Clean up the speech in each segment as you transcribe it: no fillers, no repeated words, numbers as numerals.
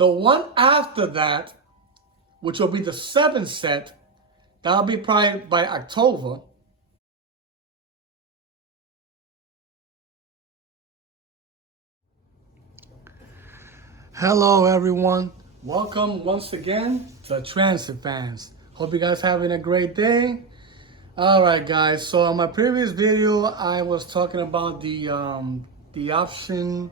The one after that, which will be the 7th set, that'll be probably by October. Hello everyone, welcome once again to Transit Fans. Hope you guys having a great day. Alright guys, so on my previous video I was talking about the option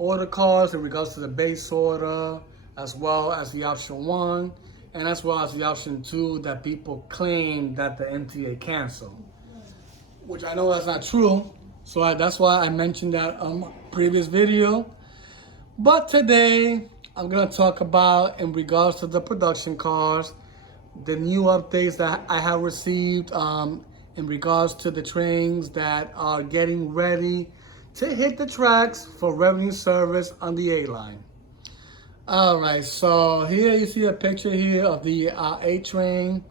order cards in regards to the base order, as well as the option 1 and as well as the option 2 that people claim that the MTA canceled, which I know that's not true. So that's why I mentioned that on my previous video. But today, I'm going to talk about, in regards to the production cars, the new updates that I have received in regards to the trains that are getting ready to hit the tracks for revenue service on the A line. All right, so here you see a picture here of the A train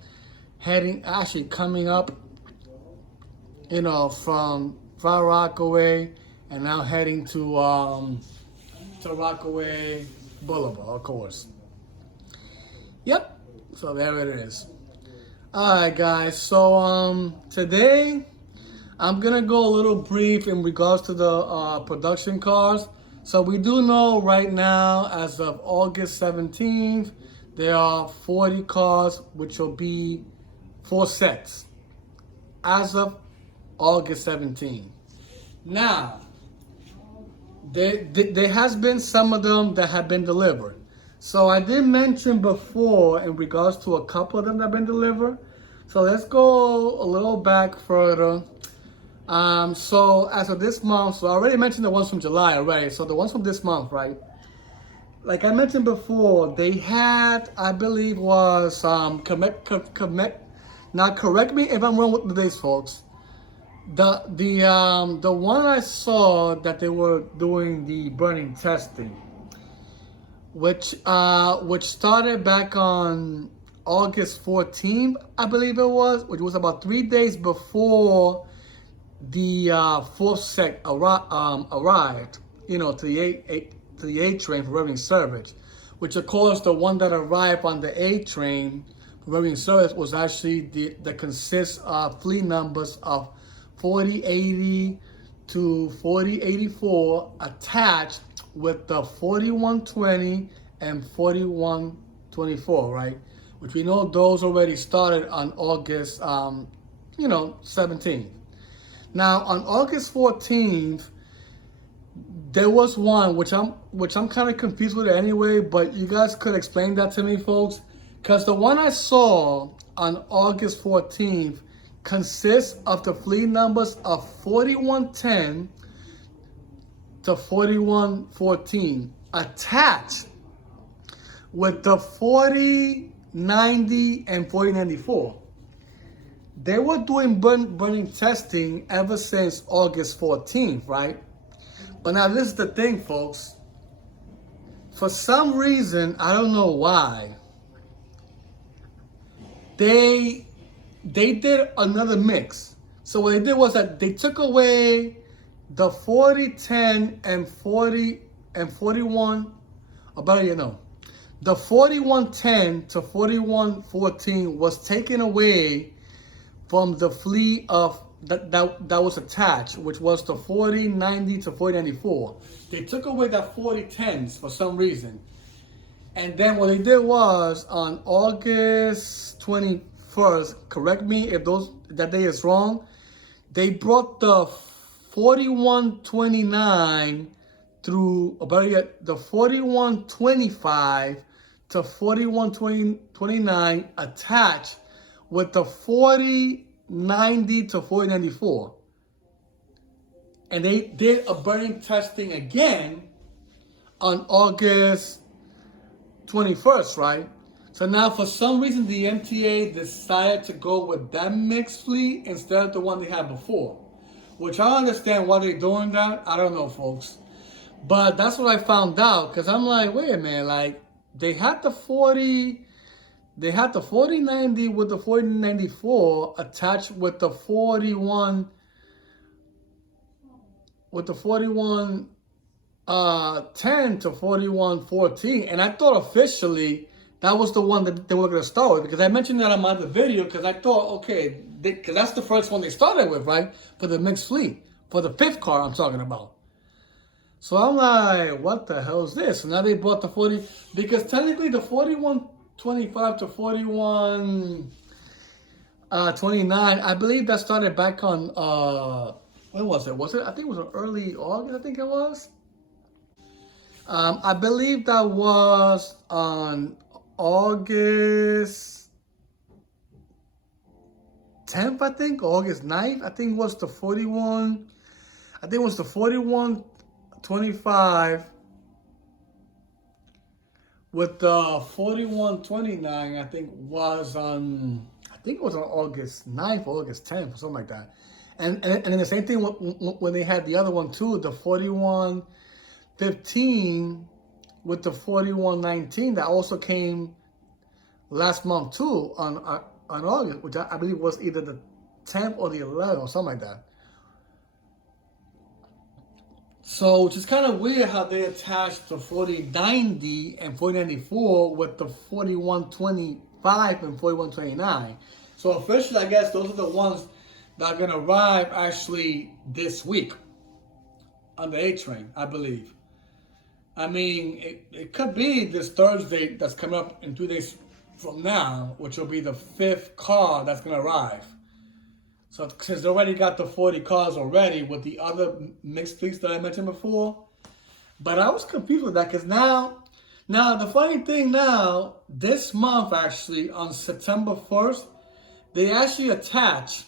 coming up, from Far Rockaway and now heading to Rockaway Boulevard, of course. Yep, so there it is. All right, guys, so today I'm gonna go a little brief in regards to the production cars. So we do know right now, as of August 17th, there are 40 cars, which will be 4 sets, as of August 17th. Now, there has been some of them that have been delivered. So I did mention before in regards to a couple of them that have been delivered. So let's go a little back further. So as of this month, so I already mentioned the ones from July already. So the ones from this month, right? Like I mentioned before, they had, I believe was, now correct me if I'm wrong with the dates, folks. The one I saw that they were doing the burning testing, which started back on August 14th, I believe it was, which was about 3 days before the 4th set arrived, to the A train for revenue service, which of course the one that arrived on the A train for revenue service was actually that consists of fleet numbers of 4080 to 4084 attached with the 4120 and 4124, right? Which we know those already started on August 17th. Now on August 14th, there was one which I'm kind of confused with anyway, but you guys could explain that to me, folks, because the one I saw on August 14th consists of the fleet numbers of 4110 to 4114 attached with the 4090 and 4094. They were doing burning testing ever since August 14th, right? But now this is the thing, folks. For some reason, I don't know why, they did another mix. So what they did was that they took away the 4010 and 40 and 41, or better the 4110 to 4114 was taken away from the fleet of that was attached, which was the 4090 to 4094. They took away that 4010s for some reason. And then what they did was on August 21st, correct me if that day is wrong, they brought the 4129 through, or better yet, the 4125 to 4129 attached with the 4090 to 4094. And they did a burning testing again on August 21st, right? So now for some reason the MTA decided to go with that mixed fleet instead of the one they had before. Which I don't understand why they're doing that. I don't know, folks. But that's what I found out, because I'm like, wait a minute, like they had the 4090 with the 4094 attached with the 41 10 to 4114, and I thought officially that was the one that they were going to start with, because I mentioned that on my other video, because I thought, okay, because that's the first one they started with, right, for the mixed fleet, for the fifth car I'm talking about. So I'm like, what the hell is this? So now they brought the 40, because technically the 4125 to 4129, I believe that started back on, when was it? I think it was in early August, I think it was. I believe that was on August 10th, I think, August 9th. I think it was the 41, I think it was the 4125 with the 4129, I think was on, I think it was on August 9th or August 10th or something like that. And then the same thing when they had the other one too, the 4115 with the 4119 that also came last month too on August, which I believe was either the 10th or the 11th or something like that. So, which is kind of weird how they attached the 4090 and 4094 with the 4125 and 4129. So officially, I guess those are the ones that are going to arrive actually this week on the A train, I believe. I mean, it could be this Thursday that's coming up in 2 days from now, which will be the fifth car that's going to arrive. So since they already got the 40 cars already with the other mixed fleets that I mentioned before. But I was confused with that because now the funny thing now, this month actually, on September 1st, they actually attach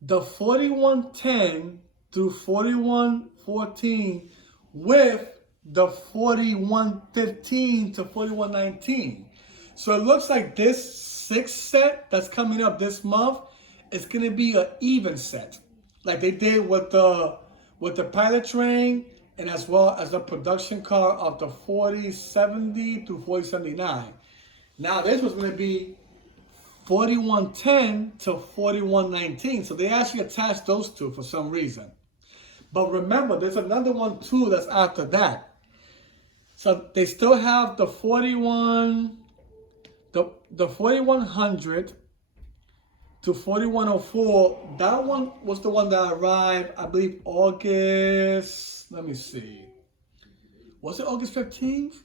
the 4110 through 4114 with the 4115 to 4119. So it looks like this sixth set that's coming up this month is going to be an even set, like they did with the pilot train and as well as the production car of the 4070 through 4079. Now this was going to be 4110 to 4119. So they actually attached those two for some reason. But remember, there's another one too that's after that. So they still have the 4100 to 4104. That one was the one that arrived, I believe, August. Let me see. Was it August 15th?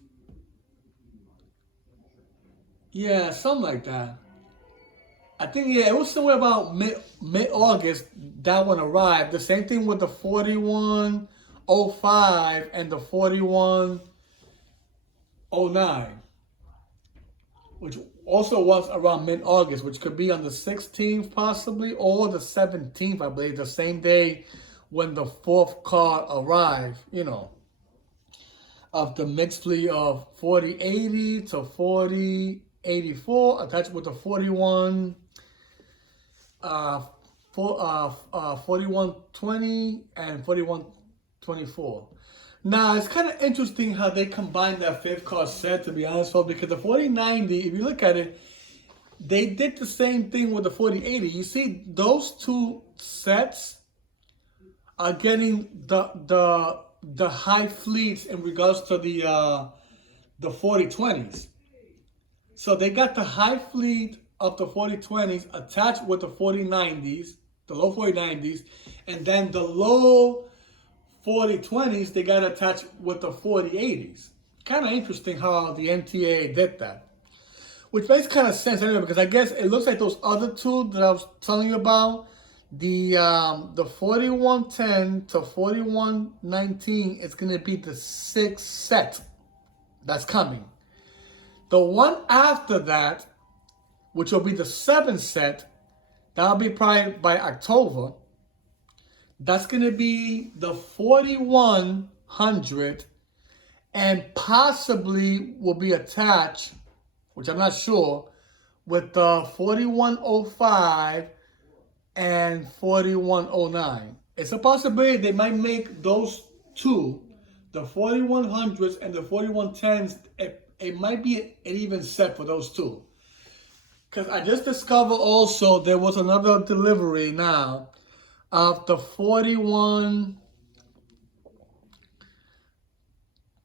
Yeah, something like that. I think, yeah, it was somewhere about mid-August that one arrived. The same thing with the 4105 and the 4109, which also was around mid-August, which could be on the 16th possibly, or the 17th, I believe, the same day when the fourth car arrived, you know, of the mixed fleet of 4080 to 4084, attached with the 4120 and 4124. Now, it's kind of interesting how they combined that fifth car set, to be honest, because the 4090, if you look at it, they did the same thing with the 4080. You see, those two sets are getting the high fleets in regards to the 4020s. So they got the high fleet of the 4020s attached with the 4090s, the low 4090s, and then the low 4020s, they got attached with the 4080s. Kind of interesting how the NTA did that. Which makes kind of sense anyway, because I guess it looks like those other two that I was telling you about, the 4110 to 4119 is going to be the sixth set that's coming. The one after that, which will be the seventh set, that'll be probably by October. That's going to be the 4100 and possibly will be attached, which I'm not sure, with the 4105 and 4109. It's a possibility they might make those two, the 4100s and the 4110s, it might be an even set for those two. Because I just discovered also there was another delivery now of the 41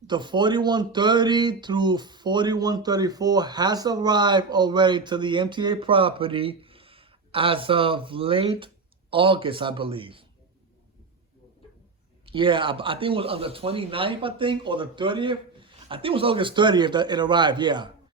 the 4130 through 4134 has arrived already to the MTA property as of late August, I believe. Yeah, I think it was on the 29th, I think, or the 30th. I think it was August 30th that it arrived, yeah.